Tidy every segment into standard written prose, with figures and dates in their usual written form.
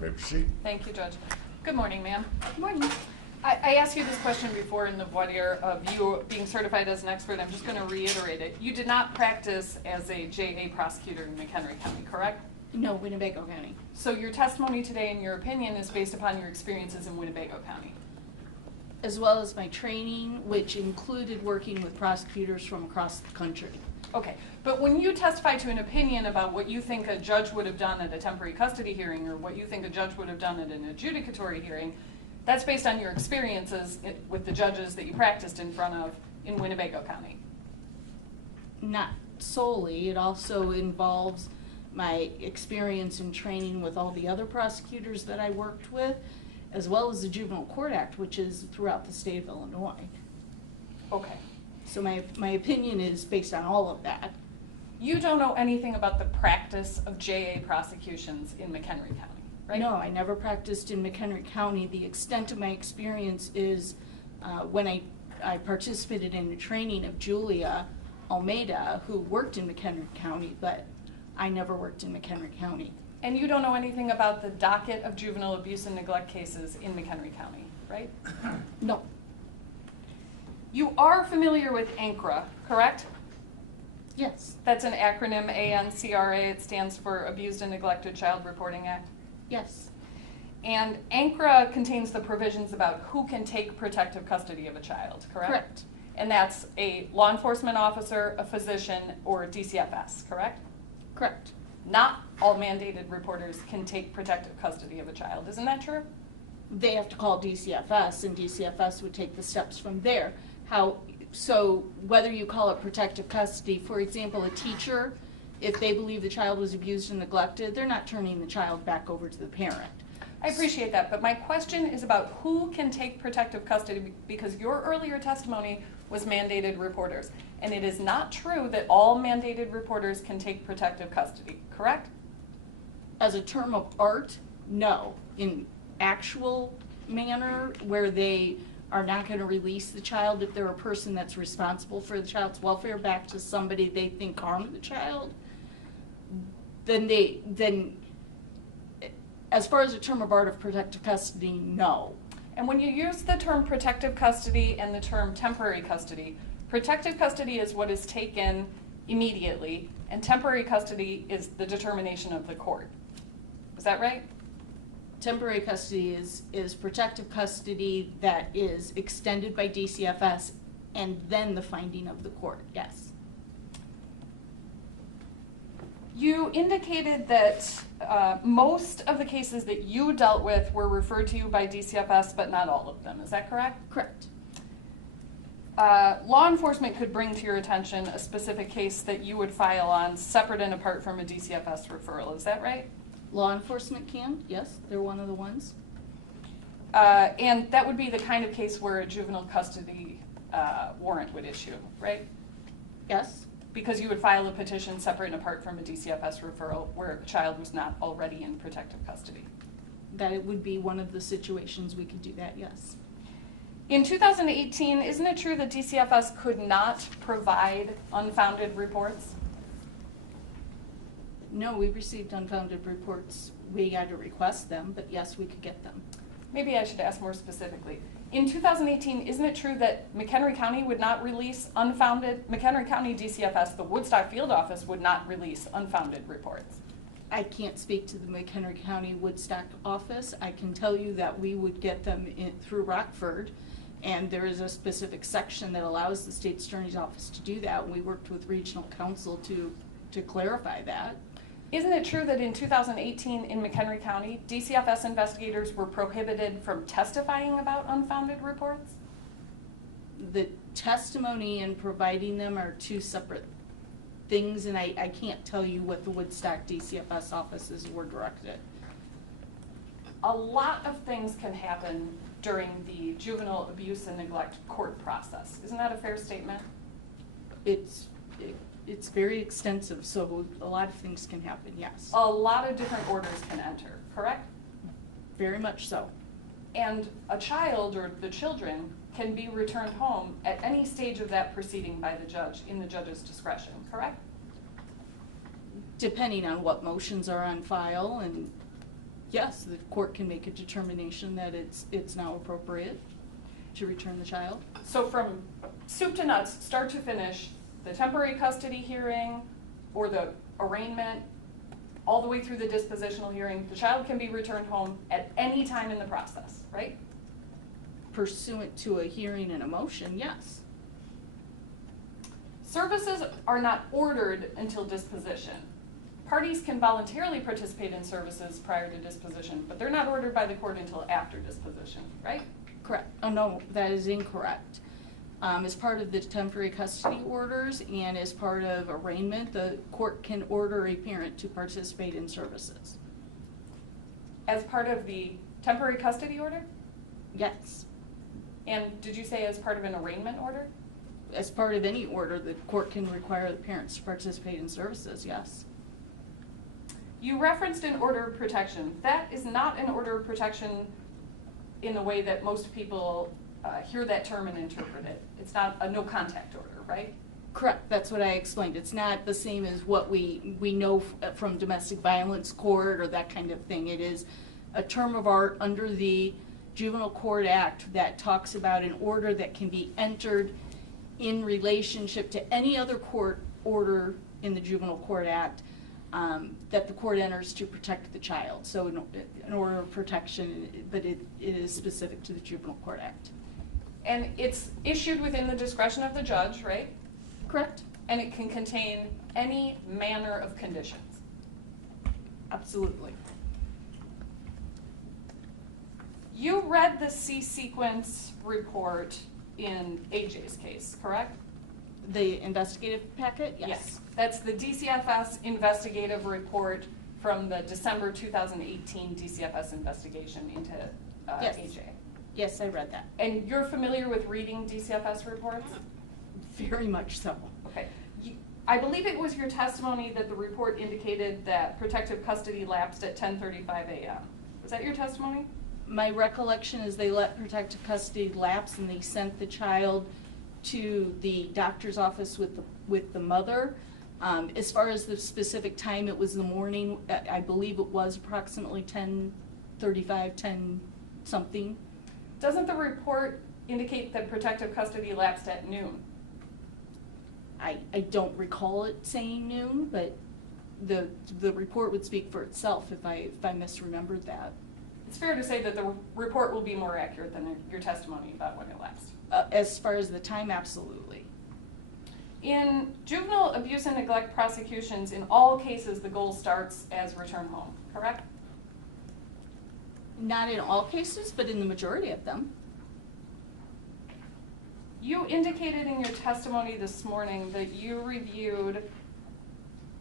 May proceed. Thank you, Judge. Good morning, ma'am. Good morning. I asked you this question before in the voir dire of you being certified as an expert. I'm just going to reiterate it. You did not practice as a JA prosecutor in McHenry County, correct? No, Winnebago County. So your testimony today, in your opinion, is based upon your experiences in Winnebago County. As well as my training, which included working with prosecutors from across the country. Okay, but when you testify to an opinion about what you think a judge would have done at a temporary custody hearing or what you think a judge would have done at an adjudicatory hearing, that's based on your experiences with the judges that you practiced in front of in Winnebago County. Not solely, it also involves my experience and training with all the other prosecutors that I worked with, as well as the Juvenile Court Act, which is throughout the state of Illinois. Okay. So my opinion is based on all of that. You don't know anything about the practice of JA prosecutions in McHenry County, right? No, I never practiced in McHenry County. The extent of my experience is when I participated in the training of Julia Almeida, who worked in McHenry County, but I never worked in McHenry County. And you don't know anything about the docket of juvenile abuse and neglect cases in McHenry County, right? No. You are familiar with ANCRA, correct? Yes. That's an acronym, ANCRA. It stands for Abused and Neglected Child Reporting Act. Yes. And ANCRA contains the provisions about who can take protective custody of a child, correct? Correct. And that's a law enforcement officer, a physician, or a DCFS, correct? Correct. Not all mandated reporters can take protective custody of a child. Isn't that true? They have to call DCFS, and DCFS would take the steps from there. So whether you call it protective custody, for example, a teacher, if they believe the child was abused and neglected, they're not turning the child back over to the parent. I appreciate that, but my question is about who can take protective custody, because your earlier testimony was mandated reporters. And it is not true that all mandated reporters can take protective custody, correct? As a term of art, no. In actual manner, where they are not going to release the child if they're a person that's responsible for the child's welfare back to somebody they think harmed the child, then as far as a term of art of protective custody, no. And when you use the term protective custody and the term temporary custody, protective custody is what is taken immediately, and temporary custody is the determination of the court. Is that right? Temporary custody is protective custody that is extended by DCFS and then the finding of the court, yes. You indicated that most of the cases that you dealt with were referred to you by DCFS, but not all of them. Is that correct? Correct. Law enforcement could bring to your attention a specific case that you would file on separate and apart from a DCFS referral. Is that right? Law enforcement can, yes, they're one of the ones. And that would be the kind of case where a juvenile custody warrant would issue, right? Yes. Because you would file a petition separate and apart from a DCFS referral where a child was not already in protective custody. That it would be one of the situations we could do that, yes. In 2018, isn't it true that DCFS could not provide unfounded reports? No, we received unfounded reports. We had to request them, but yes, we could get them. Maybe I should ask more specifically. In 2018, isn't it true that McHenry County would not release unfounded, McHenry County DCFS, the Woodstock Field Office, would not release unfounded reports? I can't speak to the McHenry County Woodstock office. I can tell you that we would get them through Rockford, and there is a specific section that allows the state attorney's office to do that. We worked with regional counsel to clarify that. Isn't it true that in 2018 in McHenry County, DCFS investigators were prohibited from testifying about unfounded reports? The testimony and providing them are two separate things, and I can't tell you what the Woodstock DCFS offices were directed. A lot of things can happen during the juvenile abuse and neglect court process. Isn't that a fair statement? It's very extensive, so a lot of things can happen, yes. A lot of different orders can enter, correct? Very much so. And a child or the children can be returned home at any stage of that proceeding by the judge in the judge's discretion, correct? Depending on what motions are on file and Yes, the court can make a determination that it's now appropriate to return the child. So from soup to nuts, start to finish, the temporary custody hearing or the arraignment, all the way through the dispositional hearing, the child can be returned home at any time in the process, right? Pursuant to a hearing and a motion, yes. Services are not ordered until disposition. Parties can voluntarily participate in services prior to disposition, but they're not ordered by the court until after disposition, right? Correct. Oh, no, that is incorrect. As part of the temporary custody orders and as part of arraignment, the court can order a parent to participate in services. As part of the temporary custody order? Yes. And did you say as part of an arraignment order? As part of any order, the court can require the parents to participate in services, yes. You referenced an order of protection. That is not an order of protection in the way that most people hear that term and interpret it. It's not a no contact order, right? Correct, that's what I explained. It's not the same as what we know from domestic violence court or that kind of thing. It is a term of art under the Juvenile Court Act that talks about an order that can be entered in relationship to any other court order in the Juvenile Court Act that the court enters to protect the child. So an order of protection, but it is specific to the Juvenile Court Act. And it's issued within the discretion of the judge, right? Correct. And it can contain any manner of conditions. Absolutely. You read the C-sequence report in AJ's case, correct? The investigative packet? Yes. That's the DCFS investigative report from the December 2018 DCFS investigation into Yes. AJ. Yes, I read that. And you're familiar with reading DCFS reports? Very much so. Okay. I believe it was your testimony that the report indicated that protective custody lapsed at 10:35 a.m. Was that your testimony? My recollection is they let protective custody lapse and they sent the child to the doctor's office with the mother. As far as the specific time, it was the morning. I believe it was approximately 10:35, 10 something. Doesn't the report indicate that protective custody lapsed at noon? I don't recall it saying noon, but the report would speak for itself if I misremembered that. It's fair to say that the report will be more accurate than your testimony about when it lapsed. As far as the time, absolutely. In juvenile abuse and neglect prosecutions, in all cases, the goal starts as return home, correct? Not in all cases, but in the majority of them. You indicated in your testimony this morning that you reviewed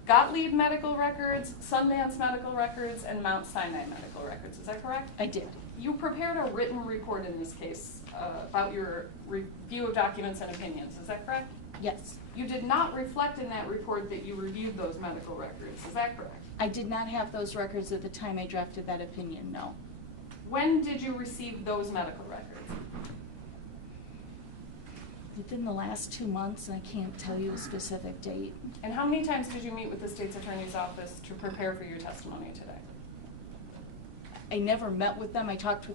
Gottlieb medical records, Sundance medical records, and Mount Sinai medical records. Is that correct? I did. You prepared a written report in this case about your review of documents and opinions. Is that correct? Yes. You did not reflect in that report that you reviewed those medical records. Is that correct? I did not have those records at the time I drafted that opinion, no. When did you receive those medical records? Within the last 2 months, I can't tell you a specific date. And how many times did you meet with the state's attorney's office to prepare for your testimony today? I never met with them. I talked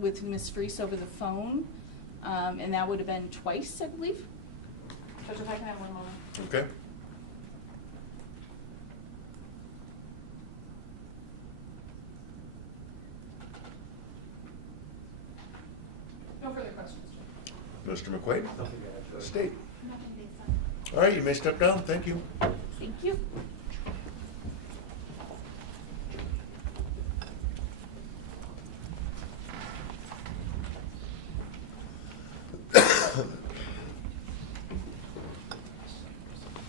with Ms. Freese over the phone, and that would have been twice, I believe. Judge, if I can have 1 moment. Okay. No further questions, Judge. Mr. McQuaid? Nothing to add, Judge. State. Nothing based on. All right, you may step down. Thank you. Thank you.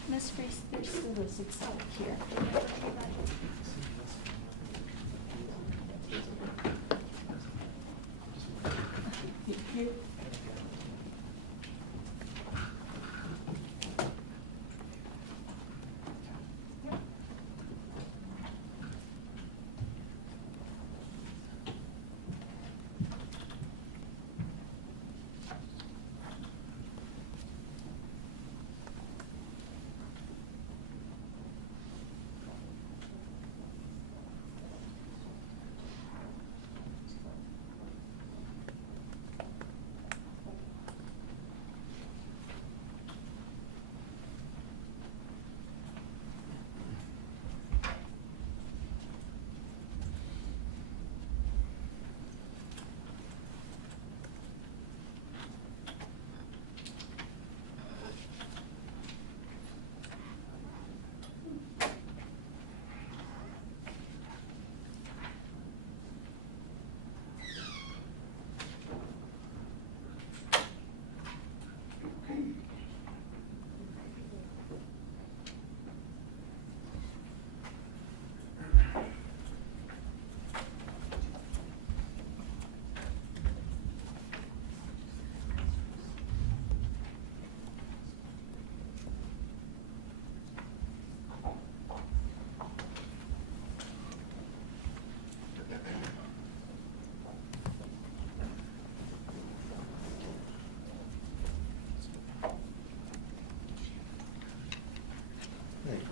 Ms. Freese, there's still a 6 out here. Thank you.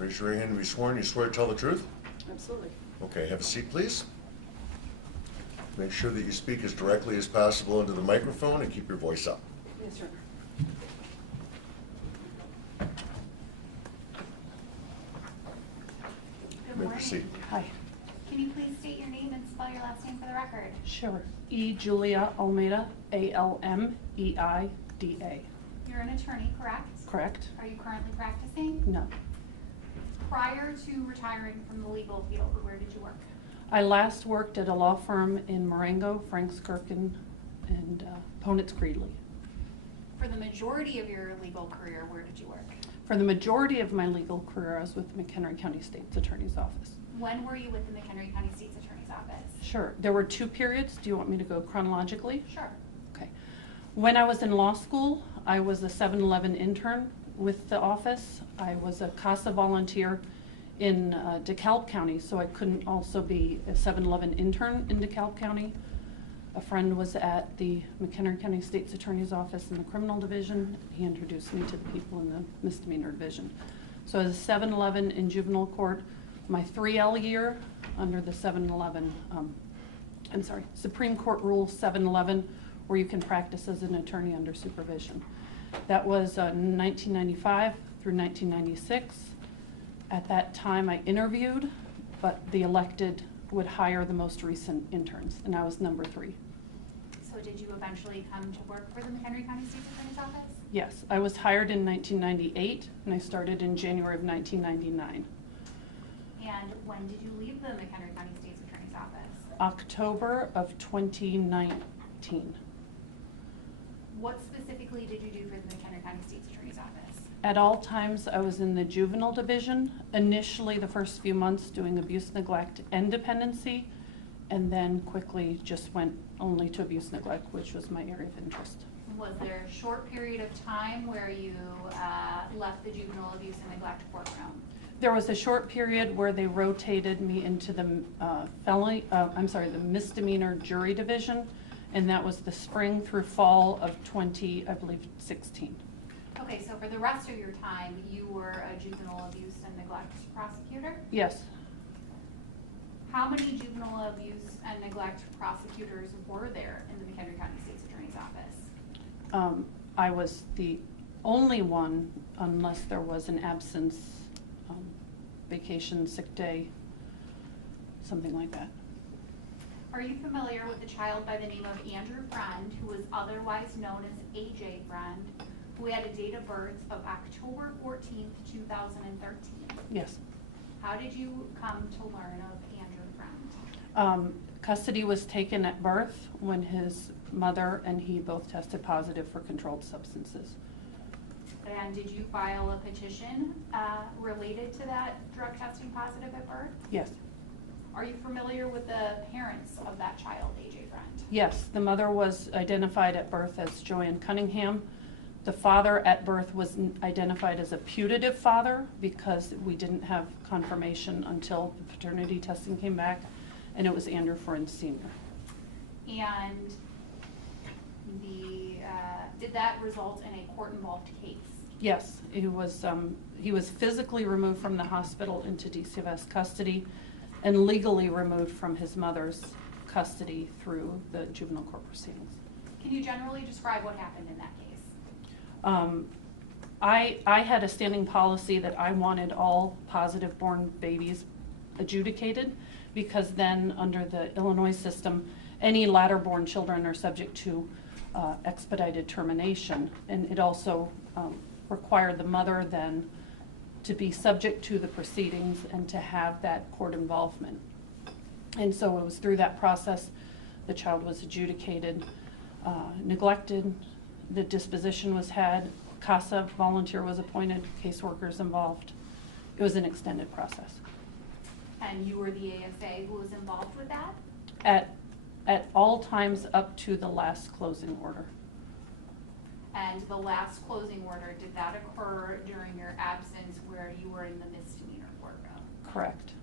Raise your right hand to be sworn. You swear to tell the truth? Absolutely. Okay, have a seat, please. Make sure that you speak as directly as possible into the microphone and keep your voice up. Yes, sir. Good You may morning. proceed. Hi. Can you please state your name and spell your last name for the record? Sure. E. Julia Almeida, Almeida. You're an attorney, correct? Correct? Are you currently practicing? No. Prior to retiring from the legal field, where did you work? I last worked at a law firm in Marengo, Franks Kirkin, and Ponitz Creedley. For the majority of your legal career, where did you work? For the majority of my legal career, I was with the McHenry County State's Attorney's Office. When were you with the McHenry County State's Attorney's Office? Sure. There were 2 periods. Do you want me to go chronologically? Sure. Okay. When I was in law school, I was a 7-Eleven intern with the office. I was a CASA volunteer in DeKalb County, so I couldn't also be a 7-Eleven intern in DeKalb County. A friend was at the McHenry County State's Attorney's Office in the criminal division. He introduced me to the people in the misdemeanor division. So as a 7-Eleven in juvenile court, my 3L year under the 7-Eleven, Supreme Court Rule 711, where you can practice as an attorney under supervision. That was 1995 through 1996. At that time, I interviewed, but the elected would hire the most recent interns, and I was number 3. So did you eventually come to work for the McHenry County State's Attorney's Office? Yes, I was hired in 1998, and I started in January of 1999. And when did you leave the McHenry County State's Attorney's Office? October of 2019. What specifically did you do for the McHenry County State's Attorney's Office? At all times, I was in the juvenile division, initially the first few months doing abuse, neglect, and dependency, and then quickly just went only to abuse, neglect, which was my area of interest. Was there a short period of time where you left the juvenile abuse and neglect courtroom? There was a short period where they rotated me into the the misdemeanor jury division, and that was the spring through fall of 16. Okay, so for the rest of your time, you were a juvenile abuse and neglect prosecutor? Yes. How many juvenile abuse and neglect prosecutors were there in the McHenry County State's Attorney's Office? I was the only one, unless there was an absence, vacation, sick day, something like that. Are you familiar with a child by the name of Andrew Freund, who was otherwise known as AJ Freund, who had a date of birth of October 14th, 2013? Yes. How did you come to learn of Andrew Freund? Custody was taken at birth when his mother and he both tested positive for controlled substances. And did you file a petition related to that drug testing positive at birth? Yes. Are you familiar with the parents of that child, AJ Freund? Yes, the mother was identified at birth as Joanne Cunningham. The father at birth was identified as a putative father because we didn't have confirmation until the paternity testing came back, and it was Andrew Freund Sr. And did that result in a court-involved case? Yes, he was physically removed from the hospital into DCFS custody and legally removed from his mother's custody through the juvenile court proceedings. Can you generally describe what happened in that case? I had a standing policy that I wanted all positive-born babies adjudicated, because then under the Illinois system, any latter-born children are subject to expedited termination, and it also required the mother then to be subject to the proceedings and to have that court involvement. And so it was through that process the child was adjudicated, neglected, the disposition was had, CASA volunteer was appointed, caseworkers involved. It was an extended process. And you were the ASA who was involved with that? At all times up to the last closing order. And the last closing order, did that occur during your absence where you were in the misdemeanor courtroom? Correct.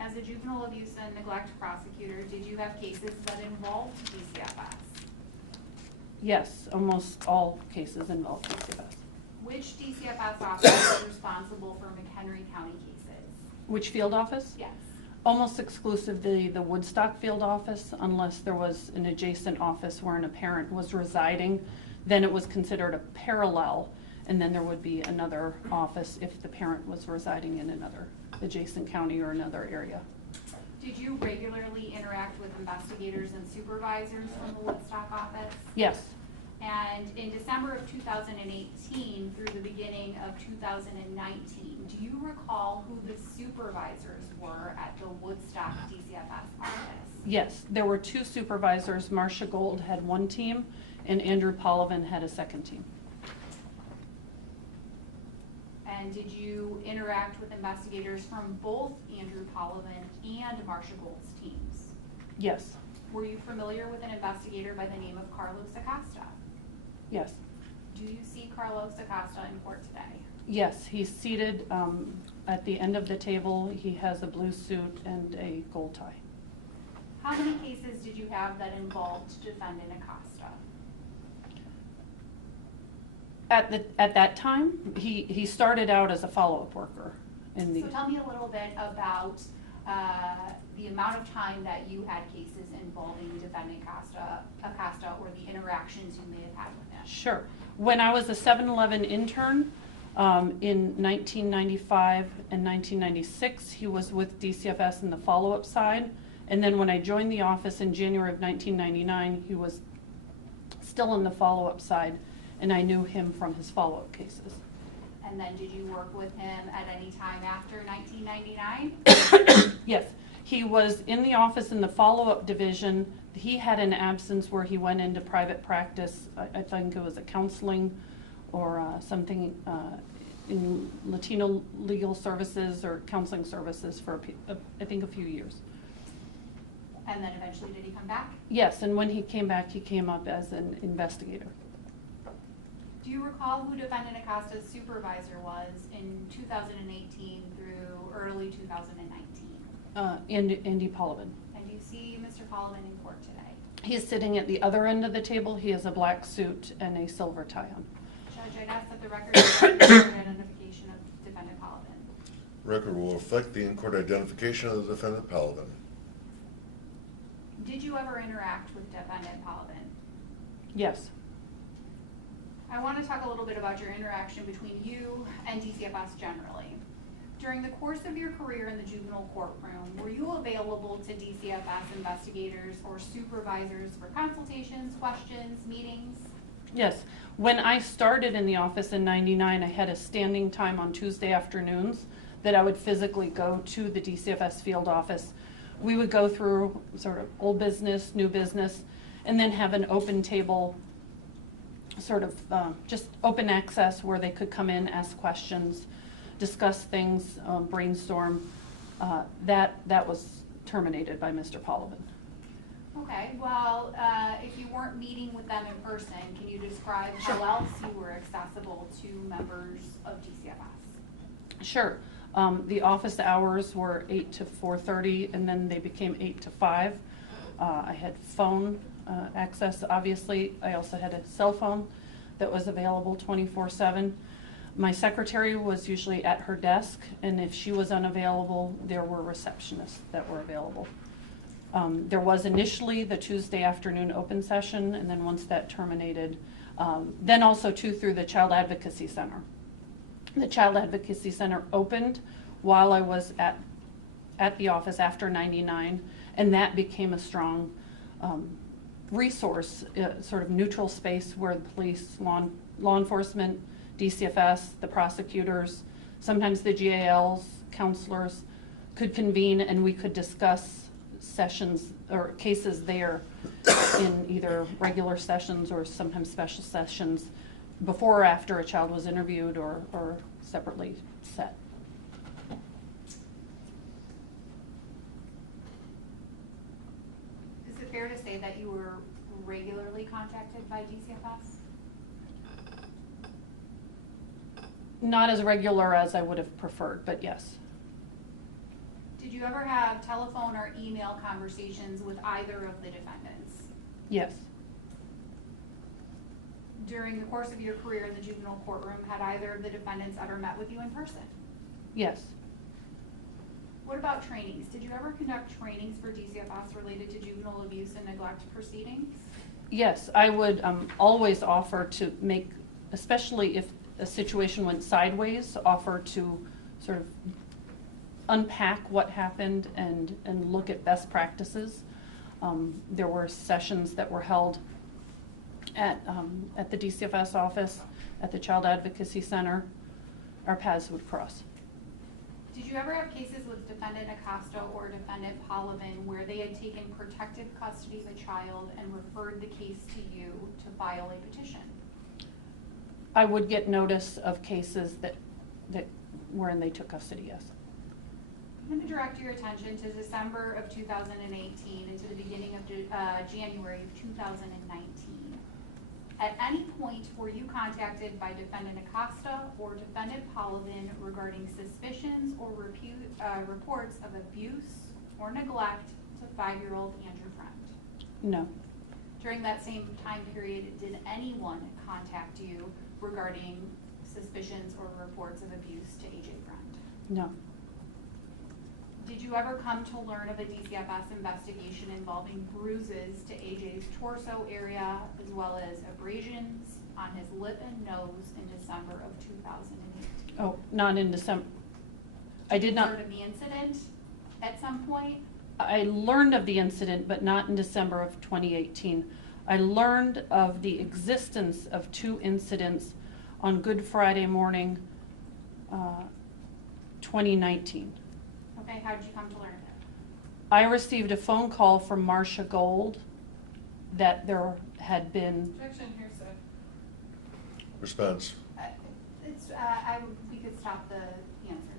As a juvenile abuse and neglect prosecutor, did you have cases that involved DCFS? Yes, almost all cases involve DCFS. Which DCFS office is responsible for McHenry County cases? Which field office? Yes. Almost exclusively the Woodstock field office, unless there was an adjacent office where a parent was residing, then it was considered a parallel, and then there would be another office if the parent was residing in another adjacent county or another area. Did you regularly interact with investigators and supervisors from the Woodstock office? Yes, And in December of 2018 through the beginning of 2019, do you recall who the supervisors were at the Woodstock DCFS office? yes, there were two supervisors. Marcia Gold had one team, and Andrew Polivan had a second team. And did you interact with investigators from both Andrew Polivan and Marcia Gold's teams? Yes, Were you familiar with an investigator by the name of Carlos Acosta? yes, Do you see Carlos Acosta in court today? yes, he's seated at the end of the table. He has a blue suit and a gold tie. How many cases did you have that involved defendant Acosta? At that time, he started out as a follow-up worker in the. So tell me a little bit about the amount of time that you had cases involving defendant Acosta or the interactions you may have had with him. Sure. When I was a 7-Eleven intern in 1995 and 1996, he was with DCFS in the follow-up side. And then when I joined the office in January of 1999, he was still in the follow-up side, and I knew him from his follow-up cases. And then did you work with him at any time after 1999? Yes, he was in the office in the follow-up division. He had an absence where he went into private practice. I think it was a counseling or something in Latino legal services or counseling services for I think a few years. And then eventually did he come back? Yes, and when he came back, he came up as an investigator. Do you recall who defendant Acosta's supervisor was in 2018 through early 2019? Andy Polivan. And do you see Mr. Polivan in court today? He's sitting at the other end of the table. He has a black suit and a silver tie on. Judge, I'd ask that the record reflect the identification of defendant Polivan. Record will reflect the in-court identification of the defendant Paladin. Did you ever interact with defendant Polivan? Yes. I want to talk a little bit about your interaction between you and DCFS generally. During the course of your career in the juvenile courtroom, were you available to DCFS investigators or supervisors for consultations, questions, meetings? Yes. When I started in the office in '99, I had a standing time on Tuesday afternoons that I would physically go to the DCFS field office. We would go through sort of old business, new business, and then have an open table, sort of just open access where they could come in, ask questions, discuss things, brainstorm. That was terminated by Mr. Polivan. Okay, well, if you weren't meeting with them in person, can you describe Sure. how else you were accessible to members of DCFS? Sure. The office hours were 8 to 4:30, and then they became 8 to 5. I had phone access, obviously. I also had a cell phone that was available 24/7. My secretary was usually at her desk, and if she was unavailable, there were receptionists that were available. There was initially the Tuesday afternoon open session, and then once that terminated, then also too through the Child Advocacy Center. The Child Advocacy Center opened while I was at the office after '99, and that became a strong resource, sort of neutral space where the police, law enforcement, DCFS, the prosecutors, sometimes the GALs, counselors could convene, and we could discuss sessions or cases there in either regular sessions or sometimes special sessions before or after a child was interviewed or separately set. Is it fair to say that you were regularly contacted by DCFS? Not as regular as I would have preferred, but yes. Did you ever have telephone or email conversations with either of the defendants? Yes. During the course of your career in the juvenile courtroom, had either of the defendants ever met with you in person? Yes. What about trainings? Did you ever conduct trainings for DCFS related to juvenile abuse and neglect proceedings? Yes, I would always offer to make, especially if a situation went sideways, offer to sort of unpack what happened and look at best practices. There were sessions that were held at the DCFS office, at the Child Advocacy Center. Our paths would cross. Did you ever have cases with defendant Acosta or defendant Polavin where they had taken protective custody of a child and referred the case to you to file a petition? I would get notice of cases that wherein they took custody, yes. I'm going to direct your attention to December of 2018 and to the beginning of January of 2019. At any point were you contacted by defendant Acosta or defendant Polavin regarding suspicions or reports of abuse or neglect to 5-year-old Andrew Freund? No, During that same time period, did anyone contact you regarding suspicions or reports of abuse to AJ Freund? no, Did you ever come to learn of a DCFS investigation involving bruises to AJ's torso area as well as abrasions on his lip and nose in December of 2018? oh, not in December. I did you not. learn of the incident at some point? I learned of the incident, but not in December of 2018. I learned of the existence of 2 incidents on Good Friday morning, 2019. Okay, how did you come to learn of it? I received a phone call from Marcia Gold that there had been, Objection, hearsay. Response. We could stop the answer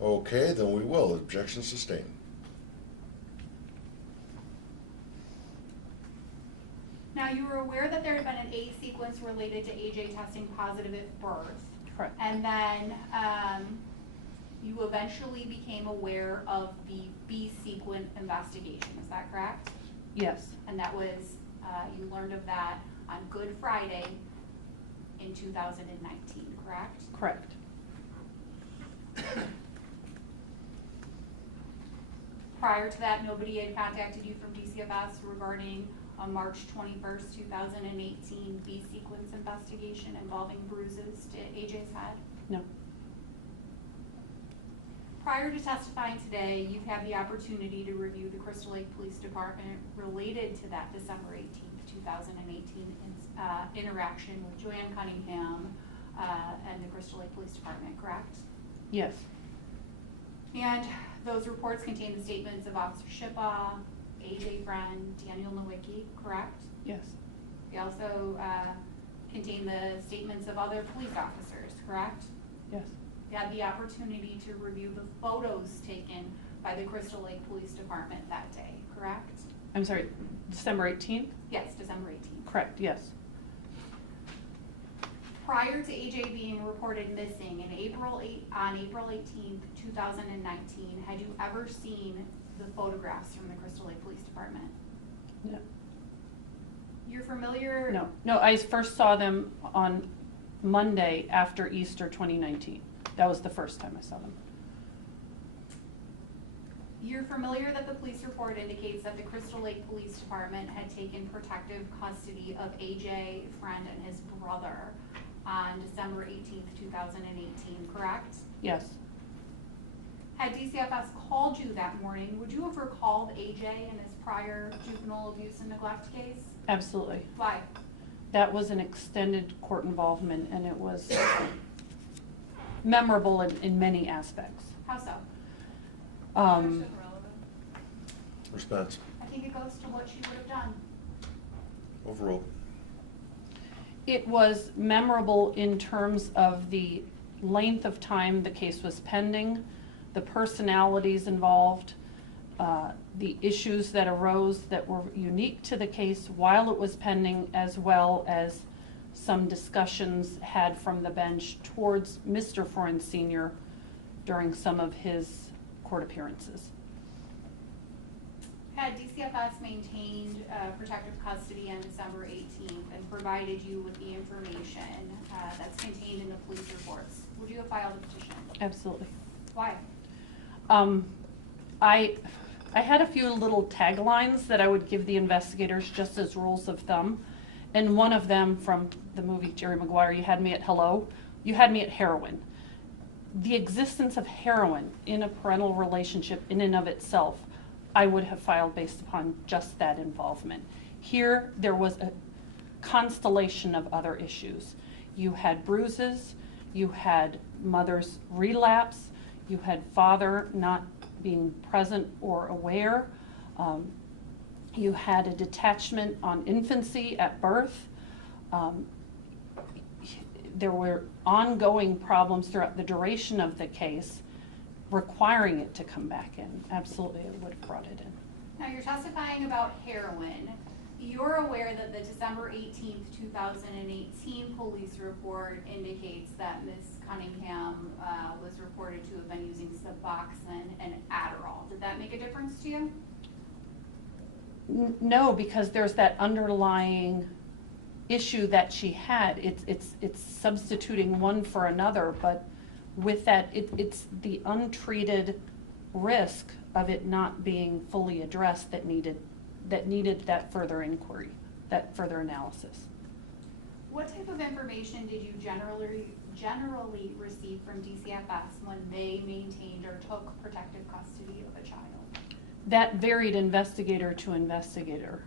there. Okay, then we will. Objection sustained. Now, you were aware that there had been an A sequence related to AJ testing positive at birth. correct, And then you eventually became aware of the B sequence investigation, is that correct? yes, And that was, you learned of that on Good Friday in 2019, correct? correct, Prior to that, nobody had contacted you from DCFS regarding a March 21st, 2018 B sequence investigation involving bruises to AJ's head? no, Prior to testifying today, you've had the opportunity to review the Crystal Lake Police Department related to that December 18th, 2018 interaction with Joanne Cunningham and the Crystal Lake Police Department, correct? yes, And those reports contain the statements of Officer Shippa, AJ Freund, Daniel Nowicki, correct? yes, They also contain the statements of other police officers, correct? yes, You had the opportunity to review the photos taken by the Crystal Lake Police Department that day, correct? I'm sorry, December 18th? Yes, December 18th. Correct, yes, Prior to AJ being reported missing on April 18th, 2019, had you ever seen the photographs from the Crystal Lake Police Department? no, You're familiar? no, I first saw them on Monday after Easter 2019. That was the first time I saw them. You're familiar that the police report indicates that the Crystal Lake Police Department had taken protective custody of AJ Freund and his brother on December 18th, 2018, correct? Yes, Had DCFS called you that morning, would you have recalled AJ in his prior juvenile abuse and neglect case? absolutely. Why? That was an extended court involvement, and it was memorable in many aspects. How so? Objection, relevant. Response. I think it goes to what she would have done. Overruled. It was memorable in terms of the length of time the case was pending, the personalities involved, the issues that arose that were unique to the case while it was pending, as well as some discussions had from the bench towards Mr. Freund Sr. during some of his court appearances. Had DCFS maintained protective custody on December 18th and provided you with the information that's contained in the police reports, would you have filed a petition? Absolutely. Why? I had a few little taglines that I would give the investigators just as rules of thumb. And one of them from the movie Jerry Maguire, you had me at hello, you had me at heroin. The existence of heroin in a parental relationship in and of itself, I would have filed based upon just that involvement. Here, there was a constellation of other issues. You had bruises, you had mother's relapse, you had father not being present or aware, you had a detachment on infancy at birth. There were ongoing problems throughout the duration of the case requiring it to come back in. Absolutely, I would have brought it in. Now you're testifying about heroin. You're aware that the December 18th, 2018 police report indicates that Ms. Cunningham was reported to have been using Suboxone and Adderall. Did that make a difference to you? No, because there's that underlying issue that she had. It's substituting one for another, but with that, it's the untreated risk of it not being fully addressed that needed that further inquiry, that further analysis. What type of information did you generally receive from DCFS when they maintained or took protective custody of a child? That varied investigator to investigator.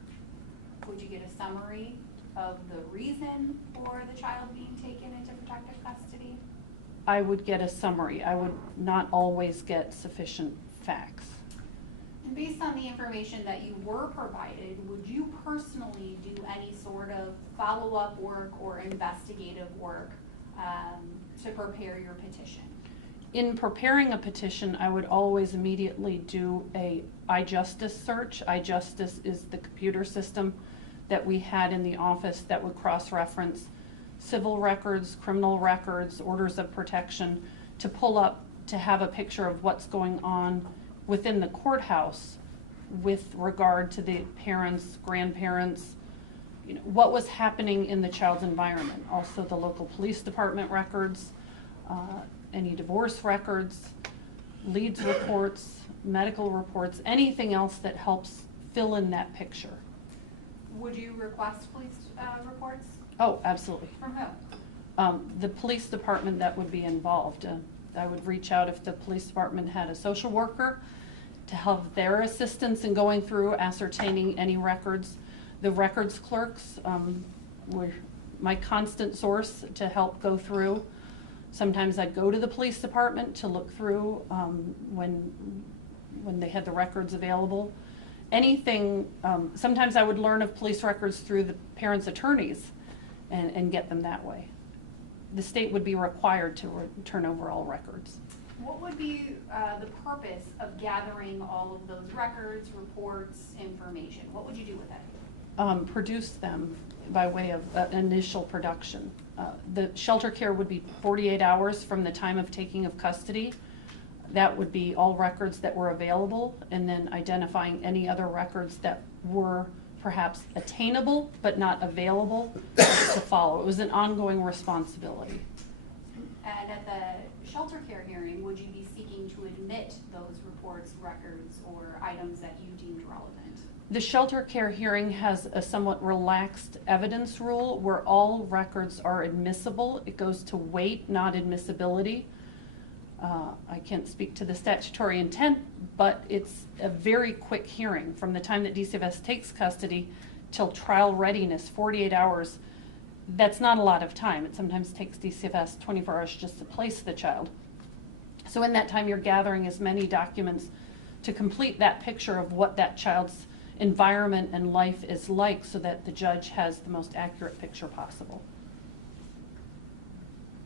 Would you get a summary of the reason for the child being taken into protective custody? I would get a summary. I would not always get sufficient facts. And based on the information that you were provided, would you personally do any sort of follow-up work or investigative work to prepare your petition? In preparing a petition, I would always immediately do a iJustice search. iJustice is the computer system that we had in the office that would cross-reference civil records, criminal records, orders of protection, to pull up, to have a picture of what's going on within the courthouse with regard to the parents, grandparents, what was happening in the child's environment. Also the local police department records, any divorce records, leads reports, medical reports, anything else that helps fill in that picture. Would you request police reports? Oh, absolutely. From who? The police department that would be involved. I would reach out if the police department had a social worker to help their assistance in going through ascertaining any records. The records clerks were my constant source to help go through. Sometimes I'd go to the police department to look through when they had the records available. Anything, sometimes I would learn of police records through the parents' attorneys and get them that way. The state would be required to turn over all records. What would be the purpose of gathering all of those records, reports, information? What would you do with it? Produce them by way of initial production. The shelter care would be 48 hours from the time of taking of custody. That would be all records that were available, and then identifying any other records that were perhaps attainable but not available to follow. It was an ongoing responsibility. And at the shelter care hearing, would you be seeking to admit those reports, records, or items that you deemed relevant? The shelter care hearing has a somewhat relaxed evidence rule where all records are admissible. It goes to weight, not admissibility. I can't speak to the statutory intent, but it's a very quick hearing from the time that DCFS takes custody till trial readiness, 48 hours. That's not a lot of time. It sometimes takes DCFS 24 hours just to place the child. So in that time, you're gathering as many documents to complete that picture of what that child's environment and life is like so that the judge has the most accurate picture possible.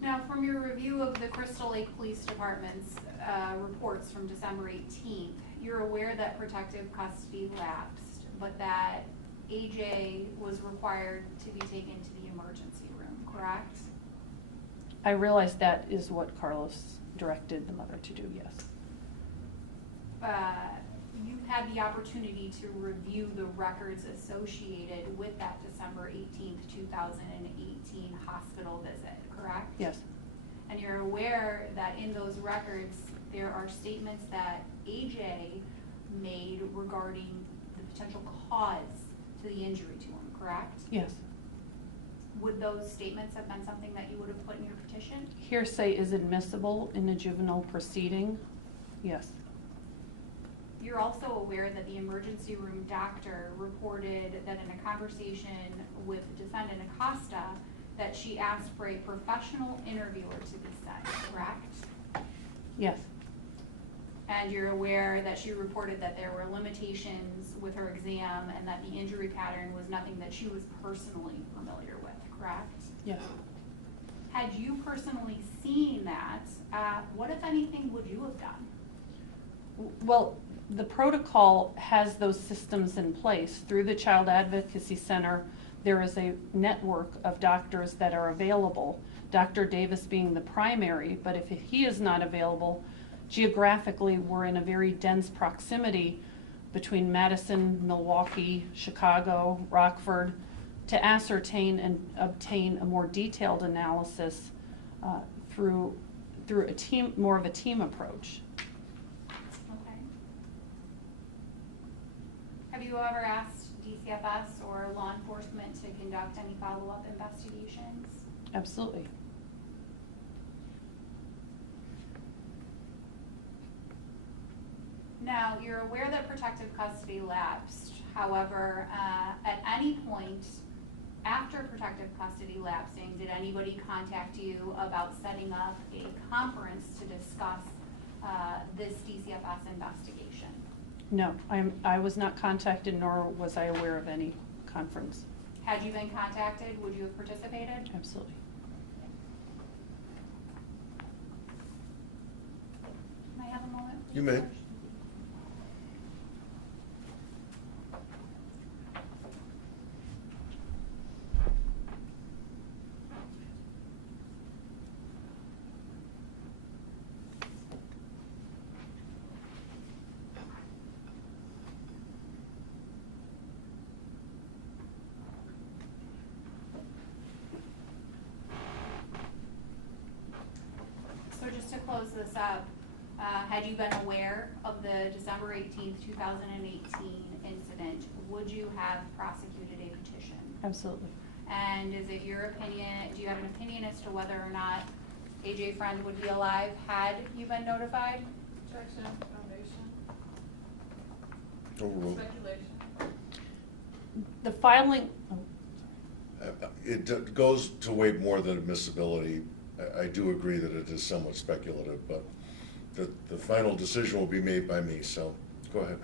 Now, from your review of the Crystal Lake Police Department's reports from December 18th, you're aware that protective custody lapsed, but that AJ was required to be taken to the emergency room, correct? I realize that is what Carlos directed the mother to do, yes. you had the opportunity to review the records associated with that December 18th, 2018 hospital visit, correct? Yes, And you're aware that in those records, there are statements that AJ made regarding the potential cause to the injury to him, correct? yes. Would those statements have been something that you would have put in your petition? Hearsay is admissible in a juvenile proceeding, yes. You're also aware that the emergency room doctor reported that in a conversation with defendant Acosta, that she asked for a professional interviewer to be sent, correct? Yes, And you're aware that she reported that there were limitations with her exam and that the injury pattern was nothing that she was personally familiar with, correct? yes. Had you personally seen that, what if anything would you have done? Well, the protocol has those systems in place. Through the Child Advocacy Center, there is a network of doctors that are available, Dr. Davis being the primary, but if he is not available, geographically, we're in a very dense proximity between Madison, Milwaukee, Chicago, Rockford, to ascertain and obtain a more detailed analysis through a team, more of a team approach. Okay. Have you ever asked DCFS or law enforcement to conduct any follow-up investigations? Absolutely. Now, you're aware that protective custody lapsed. However, at any point after protective custody lapsing, did anybody contact you about setting up a conference to discuss this DCFS investigation? No, I was not contacted, nor was I aware of any conference. Had you been contacted, would you have participated? Absolutely. May I have a moment? You may. So just to close this up, had you been aware of the December 18th, 2018 incident, would you have prosecuted a petition? Absolutely. And is it your opinion, do you have an opinion as to whether or not AJ Freund would be alive had you been notified? Objection, foundation, Overruled. speculation. The filing, It goes to way more than admissibility. I do agree that it is somewhat speculative, but the final decision will be made by me, so go ahead.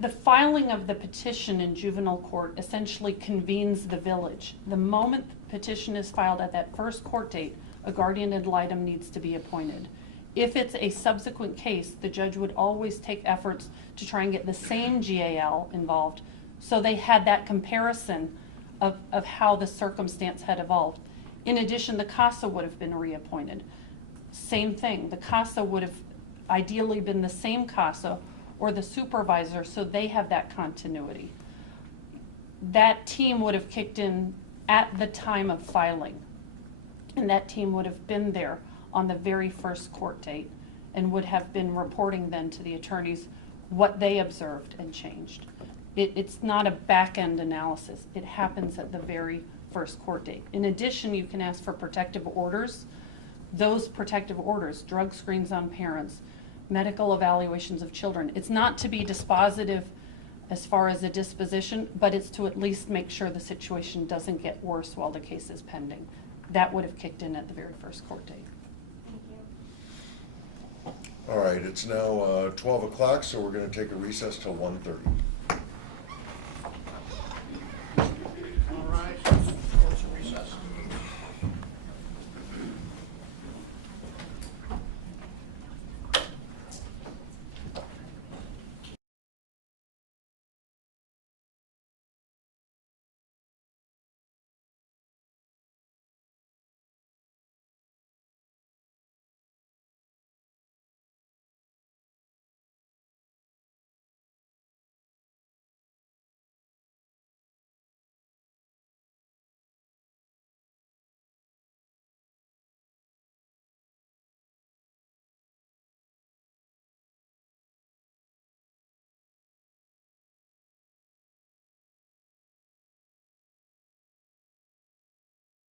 the filing of the petition in juvenile court essentially convenes the village. The moment the petition is filed at that first court date, a guardian ad litem needs to be appointed. If it's a subsequent case, the judge would always take efforts to try and get the same GAL involved, so they had that comparison of how the circumstance had evolved. In addition, the CASA would have been reappointed. Same thing, the CASA would have ideally been the same CASA or the supervisor, so they have that continuity. That team would have kicked in at the time of filing, and that team would have been there on the very first court date and would have been reporting then to the attorneys what they observed and changed. It's not a back-end analysis. It happens at the very first court date. In addition, you can ask for protective orders. Those protective orders, drug screens on parents, medical evaluations of children. It's not to be dispositive as far as a disposition, but it's to at least make sure the situation doesn't get worse while the case is pending. That would have kicked in at the very first court date. Thank you. All right, it's now 12 o'clock, so we're going to take a recess till 1:30.